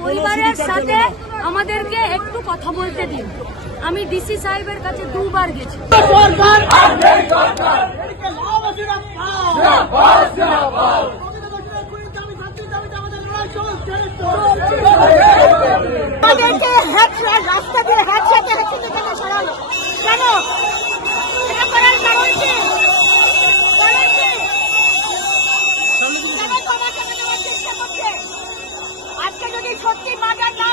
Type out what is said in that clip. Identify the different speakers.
Speaker 1: পরিবারের সাথে আমাদেরকে একটু কথা বলতে দিন। আমি ডিসি সাহেবের কাছে দুবার গেছি।
Speaker 2: వచ్చి మాట్లాడతారు